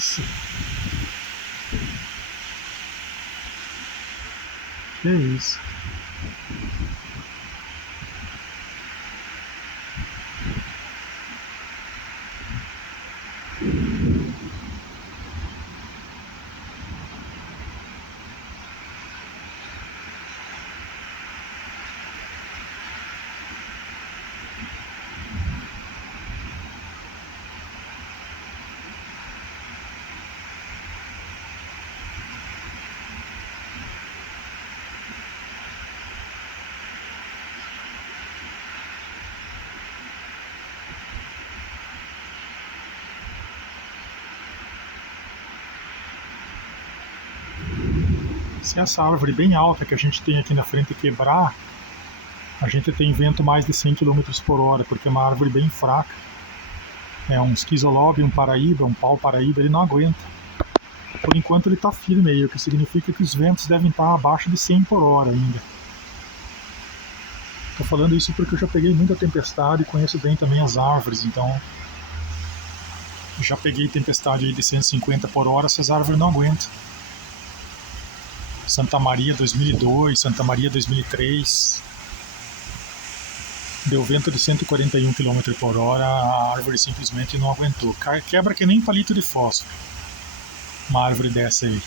Nossa. Que isso. Se essa árvore bem alta que a gente tem aqui na frente quebrar, a gente tem vento mais de 100 km por hora, porque é uma árvore bem fraca. É um esquizolobe, um paraíba, um pau paraíba, ele não aguenta. Por enquanto ele está firme aí, o que significa que os ventos devem estar abaixo de 100 por hora ainda. Estou falando isso porque eu já peguei muita tempestade e conheço bem também as árvores, então já peguei tempestade aí de 150 por hora, essas árvores não aguentam. Santa Maria 2002, Santa Maria 2003, deu vento de 141 km por hora, a árvore simplesmente não aguentou. Quebra que nem palito de fósforo, uma árvore dessa aí.